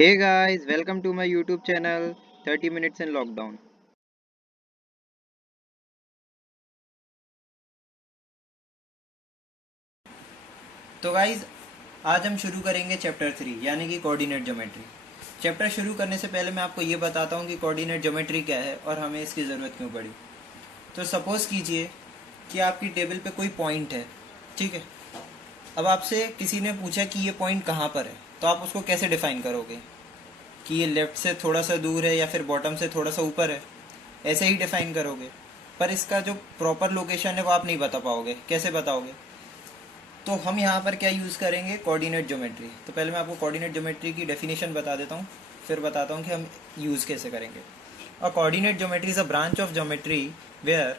Hey guys, welcome to my YouTube channel 30 Minutes in Lockdown. तो guys आज हम शुरू करेंगे चैप्टर 3 यानी कि कोऑर्डिनेट ज्योमेट्री। चैप्टर शुरू करने से पहले मैं आपको ये बताता हूँ कि कोऑर्डिनेट ज्योमेट्री क्या है और हमें इसकी ज़रूरत क्यों पड़ी। तो सपोज़ कीजिए कि आपकी टेबल पे कोई पॉइंट है, ठीक है। अब आपसे किसी ने पूछा कि ये पॉइंट कहाँ पर है, तो आप उसको कैसे डिफाइन करोगे कि ये लेफ़्ट से थोड़ा सा दूर है या फिर बॉटम से थोड़ा सा ऊपर है, ऐसे ही डिफाइन करोगे। पर इसका जो प्रॉपर लोकेशन है वो आप नहीं बता पाओगे। कैसे बताओगे? तो हम यहाँ पर क्या यूज़ करेंगे, कोऑर्डिनेट ज्योमेट्री। तो पहले मैं आपको कोऑर्डिनेट ज्योमेट्री की डेफिनेशन बता देता हूँ, फिर बताता हूँ कि हम यूज़ कैसे करेंगे। और coordinate geometry is a branch of geometry where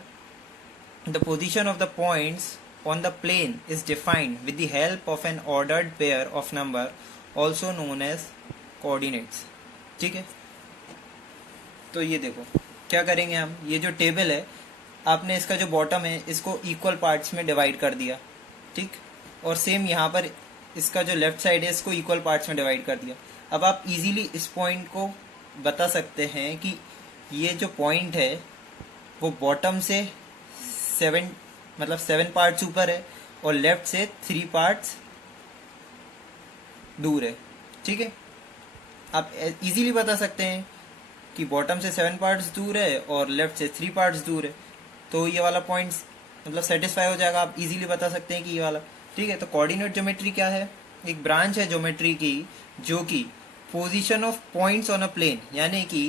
the position of the points on the plane is defined with the help of an ordered pair of number also known as coordinates. ठीक है, तो ये देखो क्या करेंगे हम। ये जो टेबल है, आपने इसका जो बॉटम है इसको इक्वल पार्ट्स में डिवाइड कर दिया, ठीक। और सेम यहाँ पर इसका जो लेफ्ट साइड है इसको इक्वल पार्ट्स में डिवाइड कर दिया। अब आप इजीली इस पॉइंट को बता सकते हैं कि ये जो पॉइंट है वो बॉटम से 7 पार्ट्स ऊपर है और लेफ्ट से 3 पार्ट्स दूर है, ठीक है। आप इजीली बता सकते हैं कि बॉटम से 7 पार्ट्स दूर है और लेफ्ट से 3 पार्ट्स दूर है, तो ये वाला पॉइंट सेटिस्फाई हो जाएगा। आप इजीली बता सकते हैं कि ये वाला, ठीक है। तो कोऑर्डिनेट ज्योमेट्री क्या है? एक ब्रांच है ज्योमेट्री की जो कि position of points on a plane, यानी कि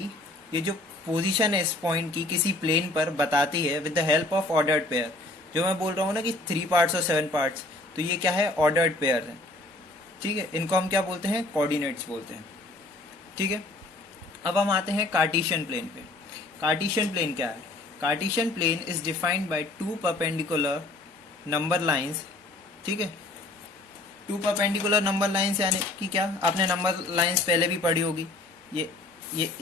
ये जो पोजीशन है इस पॉइंट की किसी प्लेन पर बताती है with the help of ordered pair. जो मैं बोल रहा हूँ ना कि 3 पार्ट्स और 7 पार्ट्स, तो ये क्या है, ऑर्डर्ड पेयर है, ठीक है। इनको हम क्या बोलते हैं, कोऑर्डिनेट्स बोलते हैं, ठीक है। अब हम आते हैं कार्टेशियन प्लेन पे। कार्टेशियन प्लेन क्या है? Cartesian plane is defined by 2 perpendicular number lines, ठीक है। 2 परपेंडिकुलर नंबर लाइंस यानी कि क्या, आपने नंबर लाइंस पहले भी पढ़ी होगी। ये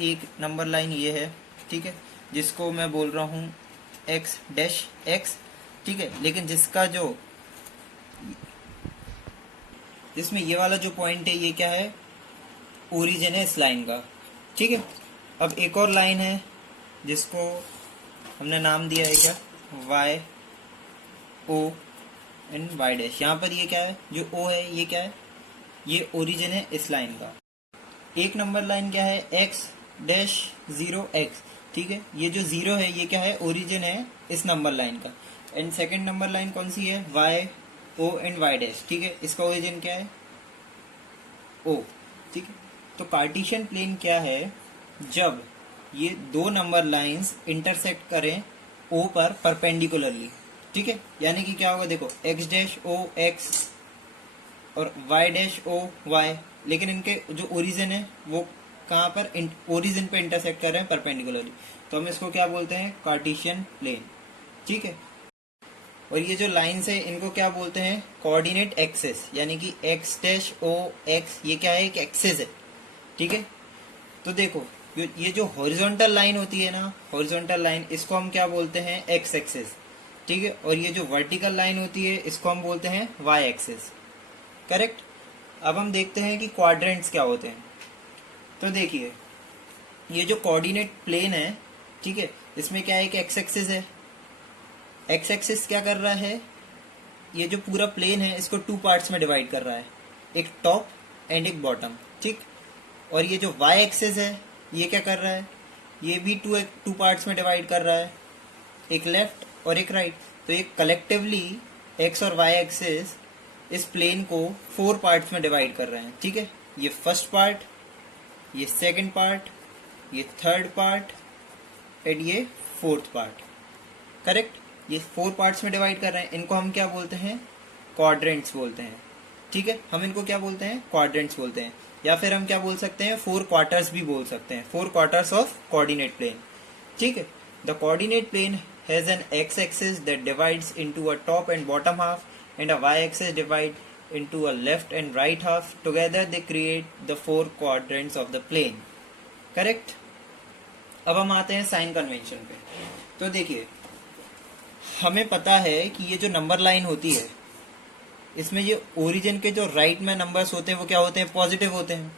एक नंबर लाइन ये है, ठीक है, जिसको मैं बोल रहा हूँ एक्स डैश एक्स, ठीक है। लेकिन जिसमें ये वाला जो पॉइंट है ये क्या है, ओरिजिन है इस लाइन का, ठीक है। अब एक और लाइन है जिसको हमने नाम दिया है क्या, Y O and Y dash. यहाँ पर ये क्या है, जो ओ है ये क्या है, ये ओरिजिन है इस लाइन का। एक नंबर लाइन क्या है, एक्स डैश 0 एक्स, ठीक है। ये जो 0 है ये क्या है, ओरिजिन है इस नंबर लाइन का। एंड सेकंड नंबर लाइन कौन सी है, Y O and Y dash, ठीक है। इसका ओरिजिन क्या है, ओ, ठीक है। तो कार्टेशियन प्लेन क्या है, जब ये 2 नंबर लाइंस इंटरसेक्ट करें ओ पर परपेंडिकुलरली, ठीक है। यानी कि क्या होगा, देखो एक्स डैश ओ एक्स और वाई डैश ओ वाई, लेकिन इनके जो ओरिजिन है वो कहाँ पर, ओरिजिन पे इंटरसेक्ट कर रहे हैं परपेंडिकुलरली, तो हम इसको क्या बोलते हैं, कार्टेशियन प्लेन, ठीक है। और ये जो लाइंस है इनको क्या बोलते हैं, कोऑर्डिनेट एक्सेस, यानी कि एक्स डैश ओ एक्स ये क्या है, एक एक्सेस है, ठीक है। तो देखो ये जो हॉरिजॉन्टल लाइन होती है ना, हॉरिजॉन्टल लाइन, इसको हम क्या बोलते हैं, एक्स एक्सेस, ठीक है। और ये जो वर्टिकल लाइन होती है इसको हम बोलते हैं वाई एक्सेस, करेक्ट। अब हम देखते हैं कि क्वाड्रेंट्स क्या होते हैं। तो देखिए ये जो कोऑर्डिनेट प्लेन है, ठीक है, इसमें क्या है, एक एक्स एक्सिस है। एक्स एक्सिस क्या कर रहा है, ये जो पूरा प्लेन है इसको 2 पार्ट्स में डिवाइड कर रहा है, एक टॉप एंड एक बॉटम, ठीक। और ये जो वाई एक्सिस है ये क्या कर रहा है, ये भी 2 पार्ट्स में डिवाइड कर रहा है, एक लेफ्ट और एक राइट। तो ये कलेक्टिवली एक्स और वाई एक्सिस इस प्लेन को 4 पार्ट्स में डिवाइड कर रहे हैं, ठीक है। ये फर्स्ट पार्ट, ये सेकंड पार्ट, ये थर्ड पार्ट एंड ये फोर्थ पार्ट, करेक्ट। ये 4 पार्ट्स में डिवाइड कर रहे हैं, इनको हम क्या बोलते हैं, क्वाड्रेंट्स बोलते हैं, ठीक है। हम इनको क्या बोलते हैं, क्वाड्रेंट्स बोलते हैं, या फिर हम क्या बोल सकते हैं, 4 क्वार्टर्स भी बोल सकते हैं, 4 क्वार्टर्स ऑफ कोऑर्डिनेट प्लेन, ठीक है। The coordinate plane has an X axis that divides into a top and bottom half and a y-axis divide into a left and right half. Together they create the 4 quadrants of the plane. Correct? अब हम आते हैं sign convention पे। तो देखिए हमें पता है कि ये जो नंबर लाइन होती है इसमें ये ओरिजिन के जो राइट में नंबर्स होते हैं वो क्या होते हैं, पॉजिटिव होते हैं,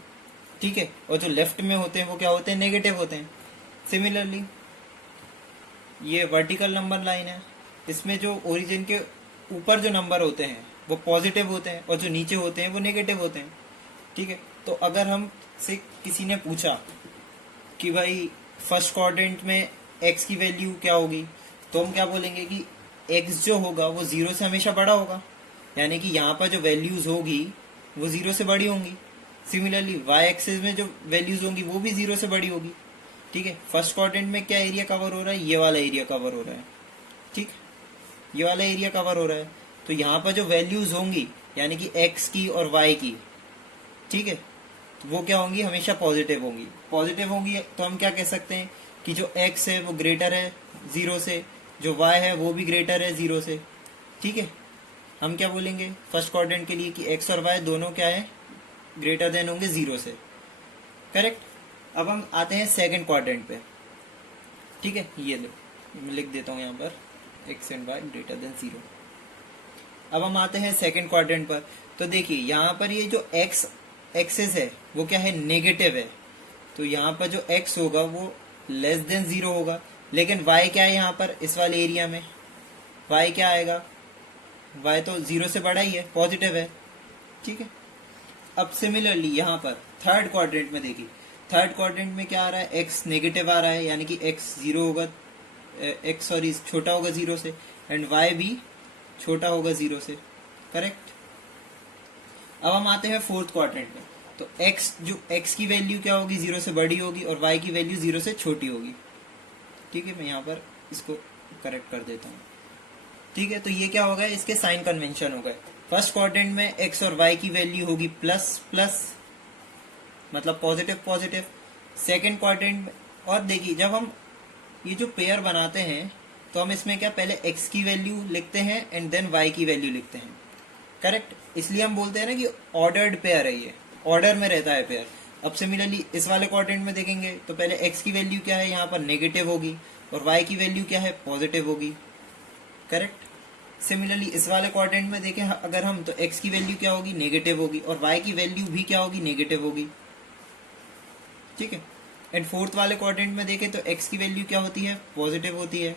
ठीक है, और जो लेफ्ट में होते हैं वो क्या होते हैं, नेगेटिव होते हैं। सिमिलरली ये वर्टिकल नंबर लाइन है, इसमें जो ओरिजिन के ऊपर जो नंबर होते हैं वो पॉजिटिव होते हैं और जो नीचे होते हैं वो नेगेटिव होते हैं। ठीक है, तो अगर हम से किसी ने पूछा कि भाई फर्स्ट क्वाड्रेंट में x की वैल्यू क्या होगी, तो हम क्या बोलेंगे कि x जो होगा वो 0 से हमेशा बड़ा होगा, यानी कि यहाँ पर जो वैल्यूज होगी वो 0 से बड़ी होंगी। सिमिलरली y एक्सिस में जो वैल्यूज होंगी वो भी 0 से बड़ी होगी। ठीक है, फर्स्ट क्वाड्रेंट में क्या एरिया कवर हो रहा है, ये वाला एरिया कवर हो रहा है। ठीक, ये वाला एरिया कवर हो रहा है, तो यहाँ पर जो वैल्यूज होंगी यानी कि x की और y की, ठीक है, तो वो क्या होंगी, हमेशा पॉजिटिव होंगी। पॉजिटिव होंगी तो हम क्या कह सकते हैं कि जो x है वो ग्रेटर है 0 से, जो y है वो भी ग्रेटर है 0 से। ठीक है, हम क्या बोलेंगे फर्स्ट क्वाड्रेंट के लिए कि x और y दोनों क्या है, ग्रेटर देन होंगे 0 से। करेक्ट। अब हम आते हैं सेकंड क्वाड्रेंट पे। ठीक है, ये लो मैं लिख देता हूँ यहाँ पर x and y greater than 0। अब हम आते हैं सेकंड क्वाड्रेंट पर। तो देखिए यहाँ पर ये जो x एक्सेस है वो क्या है, नेगेटिव है, तो यहाँ पर जो x होगा वो लेस देन 0 होगा। लेकिन y क्या है यहाँ पर इस वाले एरिया में, y क्या आएगा, y तो 0 से बड़ा ही है, पॉजिटिव है। ठीक है, अब सिमिलरली यहाँ पर थर्ड क्वाड्रेंट में देखिए, थर्ड क्वाड्रेंट में क्या आ रहा है, x नेगेटिव आ रहा है, यानी कि x 0 होगा, x सॉरी छोटा होगा 0 से, एंड y भी छोटा होगा 0 से। करेक्ट। अब हम आते हैं फोर्थ क्वाड्रेंट में। तो x की वैल्यू क्या होगी, 0 से बड़ी होगी, और y की वैल्यू 0 से छोटी होगी। ठीक है, मैं यहाँ पर इसको करेक्ट कर देता हूँ। ठीक है, तो ये क्या होगा, इसके साइन कन्वेंशन हो गए। फर्स्ट क्वाड्रेंट में x और y की वैल्यू होगी प्लस प्लस, मतलब पॉजिटिव पॉजिटिव। सेकेंड क्वाड्रेंट में, और देखिए जब हम ये जो पेयर बनाते हैं तो हम इसमें क्या पहले x की वैल्यू लिखते हैं एंड देन y की वैल्यू लिखते हैं। करेक्ट, इसलिए हम बोलते हैं ना कि ऑर्डर्ड पेयर है, ये ऑर्डर में रहता है पेयर। अब सिमिलरली इस वाले क्वाड्रेंट में देखेंगे तो पहले x की वैल्यू क्या है, यहाँ पर नेगेटिव होगी, और y की वैल्यू क्या है, पॉजिटिव होगी। करेक्ट। सिमिलरली इस वाले क्वाड्रेंट में देखें अगर हम, तो x की वैल्यू क्या होगी, नेगेटिव होगी, और y की वैल्यू भी क्या होगी, नेगेटिव होगी। ठीक है, एंड फोर्थ वाले क्वाड्रेंट में देखें तो x की वैल्यू क्या होती है, पॉजिटिव होती है,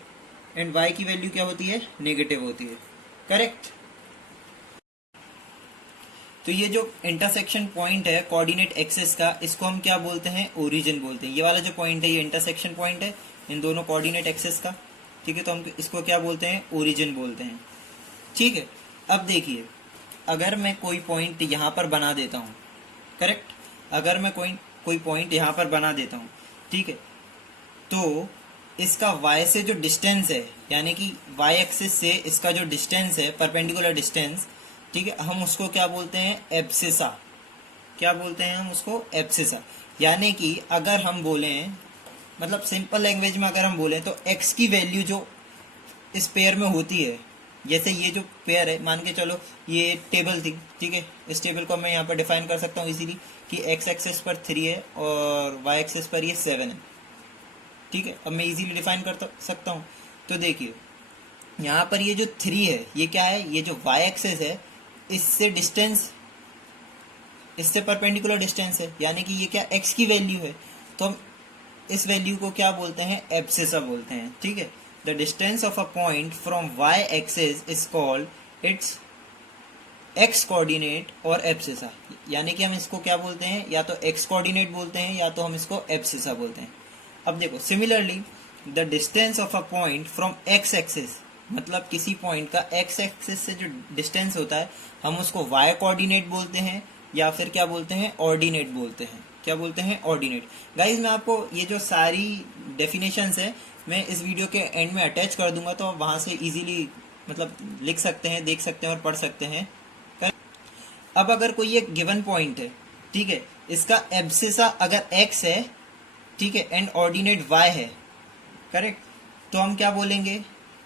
एंड y की वैल्यू क्या होती है, नेगेटिव होती है। करेक्ट। तो ये जो इंटरसेक्शन पॉइंट है कोऑर्डिनेट एक्सिस का, इसको हम क्या बोलते हैं, ओरिजिन बोलते हैं। ये वाला जो पॉइंट है ये इंटरसेक्शन पॉइंट है इन दोनों कोऑर्डिनेट एक्सिस का। ठीक है, तो हम इसको क्या बोलते हैं, ओरिजिन बोलते हैं। ठीक है, अब देखिए अगर मैं कोई पॉइंट यहाँ पर बना देता हूँ, करेक्ट, अगर मैं कोई पॉइंट यहाँ पर बना देता हूँ, ठीक है, तो इसका y से जो डिस्टेंस है, यानी कि y एक्सिस से इसका जो डिस्टेंस है, परपेंडिकुलर डिस्टेंस, ठीक है, हम उसको क्या बोलते हैं, एब्सिसा। क्या बोलते हैं हम उसको, एब्सिसा। यानी कि अगर हम बोले, मतलब सिंपल लैंग्वेज में अगर हम बोले तो x की वैल्यू जो इस पेयर में होती है, जैसे ये जो पेयर है, मान के चलो ये टेबल थी, ठीक है, इस टेबल को मैं यहाँ पर डिफाइन कर सकता हूँ इजीली कि x एक्सिस पर 3 है और y एक्सिस पर ये 7 है। ठीक है, अब मैं इजीली डिफाइन कर सकता हूँ। तो देखिए यहाँ पर ये जो 3 है ये क्या है, ये जो y एक्सिस है इससे डिस्टेंस, इससे परपेंडिकुलर डिस्टेंस है, यानी कि ये क्या, x की वैल्यू है, तो हम इस वैल्यू को क्या बोलते हैं, एब्सिसा बोलते हैं। ठीक है, the distance of a point from y axis is called its x coordinate और एब्सिसा। यानी कि हम इसको क्या बोलते हैं, या तो x कोऑर्डिनेट बोलते हैं या तो हम इसको एब्सिसा बोलते हैं। अब देखो similarly the distance of a point from x axis, मतलब किसी पॉइंट का x एक्सिस से जो डिस्टेंस होता है हम उसको y कोऑर्डिनेट बोलते हैं, या फिर क्या बोलते हैं, ऑर्डिनेट बोलते हैं। क्या बोलते हैं, ऑर्डिनेट। गाइज मैं आपको ये जो सारी डेफिनेशंस है मैं इस वीडियो के एंड में अटैच कर दूंगा, तो आप वहां से इजीली मतलब लिख सकते हैं, देख सकते हैं और पढ़ सकते हैं। अब अगर कोई एक गिवन पॉइंट है, ठीक है, इसका एब्सिसा अगर x है, ठीक है, एंड ऑर्डिनेट y है, करेक्ट, तो हम क्या बोलेंगे,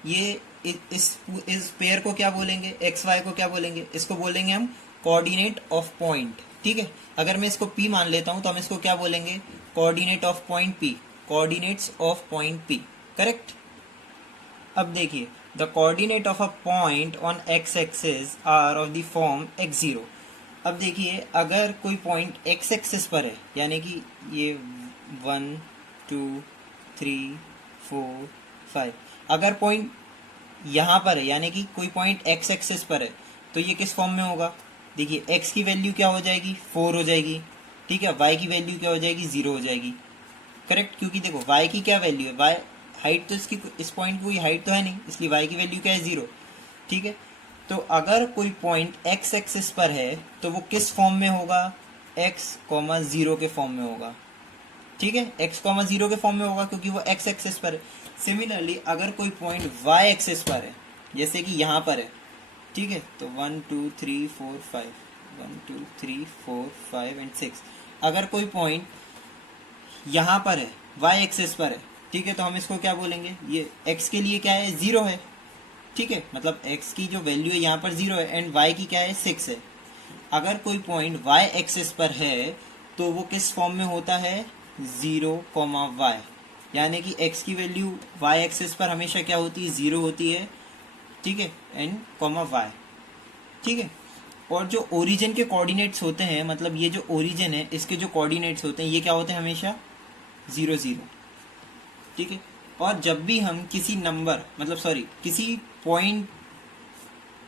ये इस पेयर को क्या बोलेंगे, एक्स वाई को क्या बोलेंगे, इसको बोलेंगे हम कोऑर्डिनेट ऑफ पॉइंट। ठीक है, अगर मैं इसको p मान लेता हूं तो हम इसको क्या बोलेंगे, coordinate of point p, coordinates of point p। Correct. अब देखिए the coordinate of a point on x axis are of the form x0। अब देखिए, अगर कोई पॉइंट एक्स एक्सिस पर है, यानी कि ये 1 2 3 4 5, अगर पॉइंट यहाँ पर है, यानी कि कोई पॉइंट एक्स एक्सिस पर है, तो ये किस फॉर्म में होगा? देखिए, एक्स की वैल्यू क्या हो जाएगी? 4 हो जाएगी, ठीक है। वाई की वैल्यू क्या हो जाएगी? 0 हो जाएगी, करेक्ट। क्योंकि देखो वाई की क्या वैल्यू है, वाई हाइट तो इसकी, इस पॉइंट की कोई हाइट तो है नहीं, इसलिए वाई की वैल्यू क्या है? 0, ठीक है। तो अगर कोई पॉइंट एक्स एक्सिस पर है तो वो किस फॉर्म में होगा? एक्स कॉमा जीरो के फॉर्म में होगा, ठीक है। एक्स कॉमा जीरो के फॉर्म में होगा क्योंकि वो एक्स एक्सिस पर है। सिमिलरली अगर कोई पॉइंट वाई एक्सिस पर है, जैसे कि यहाँ पर है, ठीक है, तो 1 2 3 4 5, 1 2 3 4 5 एंड 6, अगर कोई पॉइंट यहाँ पर है, वाई एक्सिस पर है, ठीक है, तो हम इसको क्या बोलेंगे? ये एक्स के लिए क्या है? 0 है, ठीक है। मतलब एक्स की जो वैल्यू है यहाँ पर 0 है एंड वाई की क्या है? 6 है। अगर कोई पॉइंट वाई एक्सिस पर है तो वो किस फॉर्म में होता है? 0 कॉमा वाई, यानी कि एक्स की वैल्यू वाई एक्सिस पर हमेशा क्या होती है? 0 होती है, ठीक है, एंड कॉमा वाई, ठीक है। और जो ओरिजिन के कोऑर्डिनेट्स होते हैं, मतलब ये जो ओरिजिन है इसके जो कोऑर्डिनेट्स होते हैं, ये क्या होते हैं? हमेशा 0 0, ठीक है। और जब भी हम किसी नंबर, मतलब सॉरी, किसी पॉइंट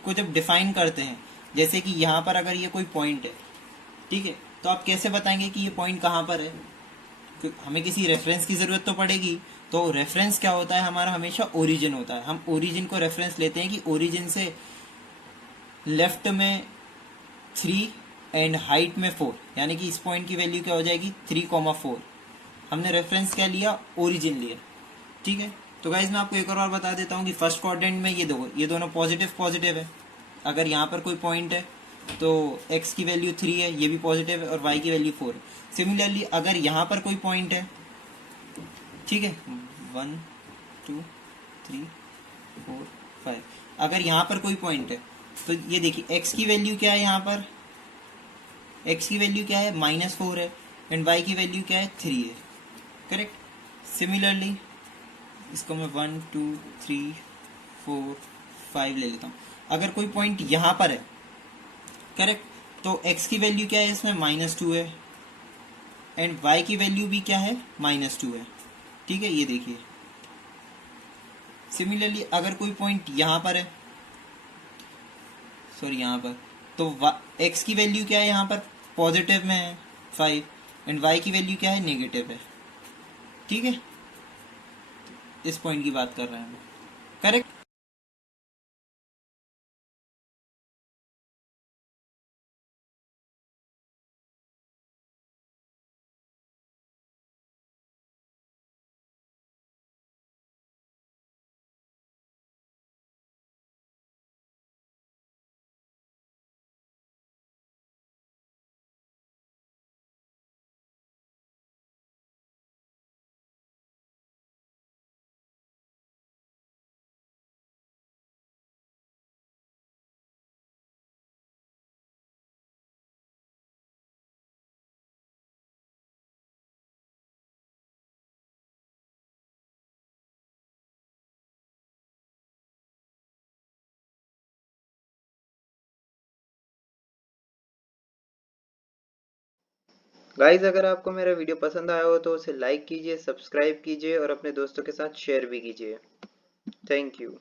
को जब डिफाइन करते हैं, जैसे कि यहाँ पर अगर ये कोई पॉइंट है, ठीक है, तो आप कैसे बताएंगे कि ये पॉइंट कहाँ पर है? हमें किसी रेफरेंस की ज़रूरत तो पड़ेगी। तो रेफरेंस क्या होता है हमारा? हमेशा ओरिजिन होता है। हम ओरिजिन को रेफरेंस लेते हैं कि ओरिजिन से लेफ्ट में 3 एंड हाइट में 4, यानी कि इस पॉइंट की वैल्यू क्या हो जाएगी? 3,4। हमने रेफरेंस क्या लिया? ओरिजिन लिया, ठीक है। तो गाइज मैं आपको एक और बार बता देता हूँ कि फर्स्ट क्वाड्रेंट में ये देखो, ये दोनों पॉजिटिव पॉजिटिव है। अगर यहाँ पर कोई पॉइंट है तो x की वैल्यू 3 है, ये भी पॉजिटिव है, और y की वैल्यू 4 है। सिमिलरली अगर यहाँ पर कोई पॉइंट है, ठीक है, 1 2 3 4 5, अगर यहाँ पर कोई पॉइंट है तो ये देखिए x की वैल्यू क्या है? यहाँ पर x की वैल्यू क्या है? -4 है, एंड y की वैल्यू क्या है? 3 है, करेक्ट। सिमिलरली इसको मैं 1 2 3 4 5 ले लेता हूँ। अगर कोई पॉइंट यहाँ पर है, करेक्ट, तो x की वैल्यू क्या है? इसमें -2 है, एंड y की वैल्यू भी क्या है? -2 है, ठीक है। ये देखिए, सिमिलरली अगर कोई पॉइंट यहाँ पर है, सॉरी यहाँ पर, तो x की वैल्यू क्या है? यहाँ पर पॉजिटिव में है 5, एंड y की वैल्यू क्या है? नेगेटिव है, ठीक है। इस पॉइंट की बात कर रहे हैं, करेक्ट। गाइज अगर आपको मेरा वीडियो पसंद आया हो तो उसे लाइक कीजिए, सब्सक्राइब कीजिए और अपने दोस्तों के साथ शेयर भी कीजिए। Thank you.